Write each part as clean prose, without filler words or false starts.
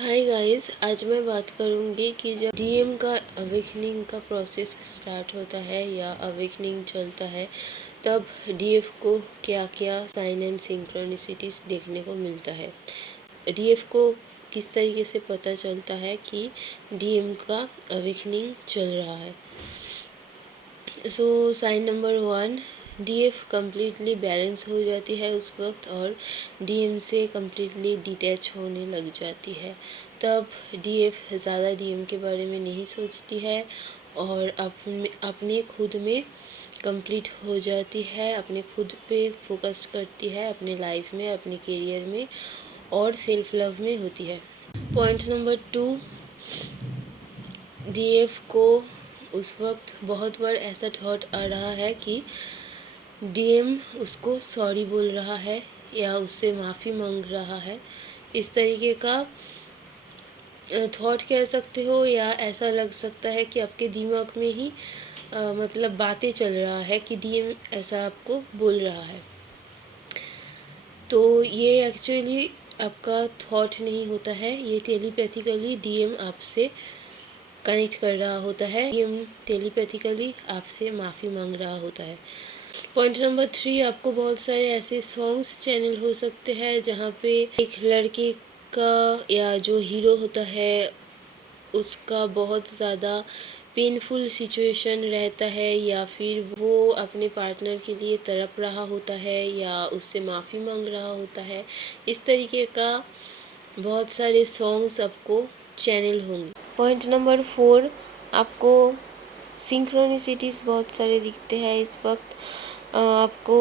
Hi guys, आज मैं बात करूँगी कि जब डीएम का अवेकनिंग का प्रोसेस स्टार्ट होता है या अवेकनिंग चलता है, तब डीएफ को क्या क्या साइन एंड सिंक्रोनिसिटीज देखने को मिलता है। डीएफ को किस तरीके से पता चलता है कि डीएम का अवेकनिंग चल रहा है। So sine number 1, DF completely balance हो जाती है उस वक्त और डीएम से कम्प्लीटली डिटैच होने लग जाती है। तब डीएफ ज़्यादा डीएम के बारे में नहीं सोचती है और अपने खुद में कंप्लीट हो जाती है, अपने खुद पे फोकस करती है, अपने लाइफ में, अपने करियर में और सेल्फ लव में होती है। पॉइंट नंबर 2, डीएफ को उस वक्त बहुत बार ऐसा थॉट आ रहा है कि डीएम उसको सॉरी बोल रहा है या उससे माफ़ी मांग रहा है। इस तरीके का थॉट कह सकते हो, या ऐसा लग सकता है कि आपके दिमाग में ही मतलब बातें चल रहा है कि डीएम ऐसा आपको बोल रहा है। तो ये एक्चुअली आपका थॉट नहीं होता है, ये टेलीपैथिकली डीएम आपसे कनेक्ट कर रहा होता है, डीएम टेलीपैथिकली आपसे माफ़ी मांग रहा होता है। पॉइंट नंबर 3, आपको बहुत सारे ऐसे सॉन्ग्स चैनल हो सकते हैं जहाँ पे एक लड़के का या जो हीरो होता है उसका बहुत ज़्यादा पेनफुल सिचुएशन रहता है, या फिर वो अपने पार्टनर के लिए तड़प रहा होता है या उससे माफ़ी मांग रहा होता है। इस तरीके का बहुत सारे सॉन्ग्स आपको चैनल होंगे। पॉइंट नंबर 4, आपको सिंक्रोनिसिटीज़ बहुत सारे दिखते हैं इस वक्त। आपको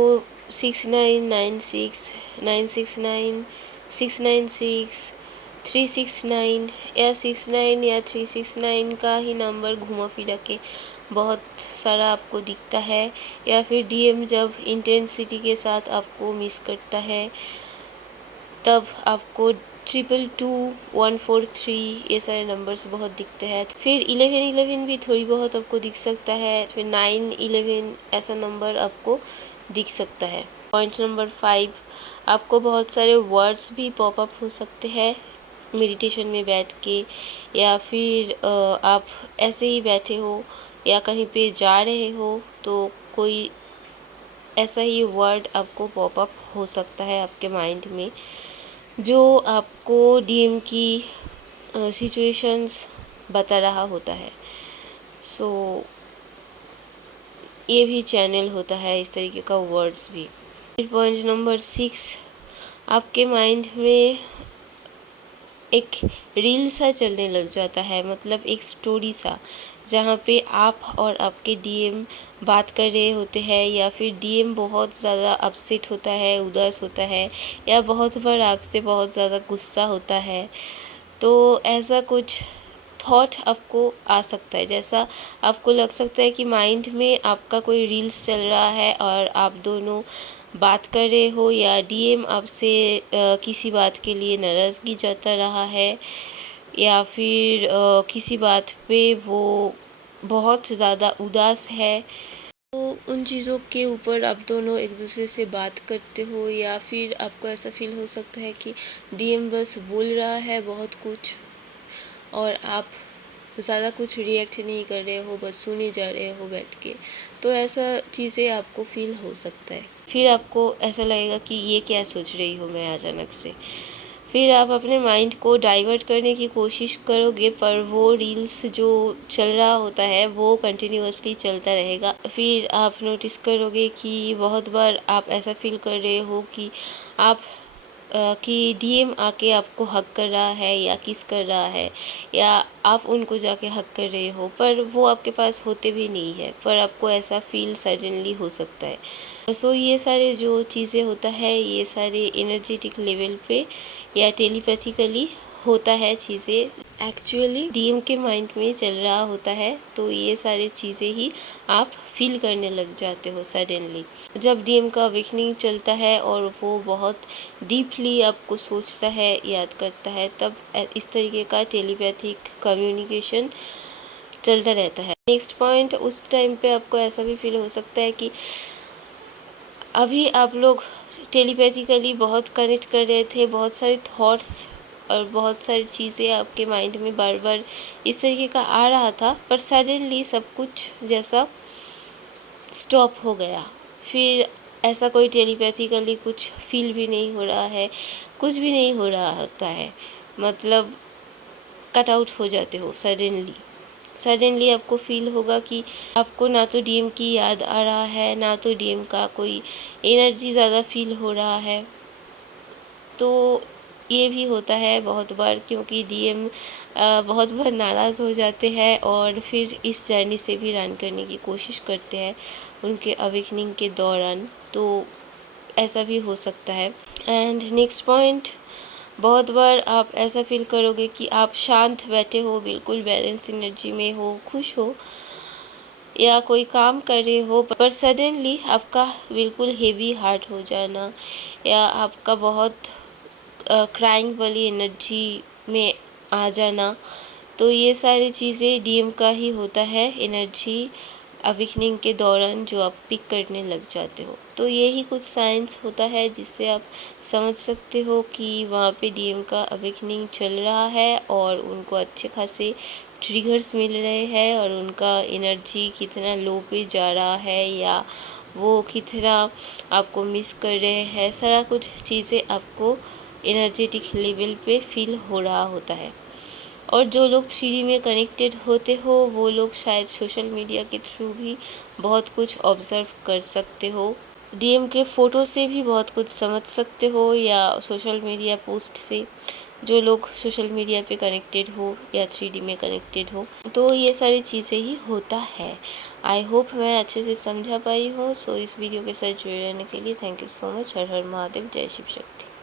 6996, 969, 696, 369 या 69 या 369 का ही नंबर घुमा फिरा के बहुत सारा आपको दिखता है। या फिर डीएम जब इंटेंसिटी के साथ आपको मिस करता है तब आपको 222, 143 ये सारे नंबर्स बहुत दिखते हैं। फिर 1111 भी थोड़ी बहुत आपको दिख सकता है। फिर 911 ऐसा नंबर आपको दिख सकता है। पॉइंट नंबर 5, आपको बहुत सारे वर्ड्स भी पॉपअप हो सकते हैं मेडिटेशन में बैठ के, या फिर आप ऐसे ही बैठे हो या कहीं पे जा रहे हो तो कोई ऐसा ही वर्ड आपको पॉपअप हो सकता है आपके माइंड में, जो आपको डीएम की सिचुएशंस बता रहा होता है। सो ये भी चैनल होता है इस तरीके का वर्ड्स भी। पॉइंट नंबर 6, आपके माइंड में एक रील सा चलने लग जाता है, मतलब एक स्टोरी सा, जहाँ पे आप और आपके डीएम बात कर रहे होते हैं, या फिर डीएम बहुत ज़्यादा अपसेट होता है, उदास होता है, या बहुत बार आपसे बहुत ज़्यादा गुस्सा होता है। तो ऐसा कुछ थॉट आपको आ सकता है, जैसा आपको लग सकता है कि माइंड में आपका कोई रील्स चल रहा है और आप दोनों बात कर रहे हो, या डीएम आपसे किसी बात के लिए नाराज़गी जता रहा है, या फिर किसी बात पे वो बहुत ज़्यादा उदास है। तो उन चीज़ों के ऊपर आप दोनों एक दूसरे से बात करते हो, या फिर आपको ऐसा फील हो सकता है कि डीएम बस बोल रहा है बहुत कुछ और आप ज़्यादा कुछ रिएक्ट नहीं कर रहे हो, बस सुने जा रहे हो बैठ के। तो ऐसा चीज़ें आपको फील हो सकता है। फिर आपको ऐसा लगेगा कि ये क्या सोच रही हूँ मैं अचानक से। फिर आप अपने माइंड को डाइवर्ट करने की कोशिश करोगे, पर वो रील्स जो चल रहा होता है वो कंटिन्यूअसली चलता रहेगा। फिर आप नोटिस करोगे कि बहुत बार आप ऐसा फील कर रहे हो कि आप कि डीएम आके आपको हक कर रहा है या किस कर रहा है, या आप उनको जाके हक कर रहे हो, पर वो आपके पास होते भी नहीं है, पर आपको ऐसा फील सडनली हो सकता है। सो ये सारे जो चीज़ें होता है, ये सारे एनर्जेटिक लेवल पे या टेलीपैथिकली होता है चीज़ें, एक्चुअली डीएम के माइंड में चल रहा होता है। तो ये सारी चीज़ें ही आप फील करने लग जाते हो सडनली जब डीएम का अवेकनिंग चलता है और वो बहुत डीपली आपको सोचता है, याद करता है, तब इस तरीके का टेलीपैथिक कम्युनिकेशन चलता रहता है। नेक्स्ट पॉइंट, उस टाइम पे आपको ऐसा भी फील हो सकता है कि अभी आप लोग टेलीपैथिकली बहुत कनेक्ट कर रहे थे, बहुत सारे थॉट्स और बहुत सारी चीज़ें आपके माइंड में बार बार इस तरीके का आ रहा था, पर सडनली सब कुछ जैसा स्टॉप हो गया। फिर ऐसा कोई टेलीपैथिकली कुछ फील भी नहीं हो रहा है, कुछ भी नहीं हो रहा होता है, मतलब कट आउट हो जाते हो सडनली आपको फील होगा कि आपको ना तो डीएम की याद आ रहा है, ना तो डीएम का कोई एनर्जी ज़्यादा फील हो रहा है। तो ये भी होता है बहुत बार, क्योंकि डीएम बहुत बार नाराज़ हो जाते हैं और फिर इस जर्नी से भी रन करने की कोशिश करते हैं उनके अवेकनिंग के दौरान, तो ऐसा भी हो सकता है। एंड नेक्स्ट पॉइंट, बहुत बार आप ऐसा फील करोगे कि आप शांत बैठे हो, बिल्कुल बैलेंस एनर्जी में हो, खुश हो या कोई काम कर रहे हो, पर सडनली आपका बिल्कुल हेवी हार्ट हो जाना या आपका बहुत क्राइंग वाली एनर्जी में आ जाना, तो ये सारी चीज़ें डीएम का ही होता है, एनर्जी अवेकनिंग के दौरान जो आप पिक करने लग जाते हो। तो यही कुछ साइंस होता है जिससे आप समझ सकते हो कि वहाँ पे डीएम का अवेकनिंग चल रहा है और उनको अच्छे खासे ट्रिगर्स मिल रहे हैं और उनका एनर्जी कितना लो पे जा रहा है या वो कितना आपको मिस कर रहे हैं, सारा कुछ चीज़ें आपको एनर्जेटिक लेवल पे फील हो रहा होता है। और जो लोग 3D में कनेक्टेड होते हो वो लोग शायद सोशल मीडिया के थ्रू भी बहुत कुछ ऑब्ज़र्व कर सकते हो, डीएम के फ़ोटो से भी बहुत कुछ समझ सकते हो या सोशल मीडिया पोस्ट से, जो लोग सोशल मीडिया पे कनेक्टेड हो या 3D में कनेक्टेड हो, तो ये सारी चीज़ें ही होता है। आई होप मैं अच्छे से समझा पाई हूँ। सो इस वीडियो के साथ जुड़े रहने के लिए थैंक यू सो मच। हर हर महादेव, जय शिव शक्ति।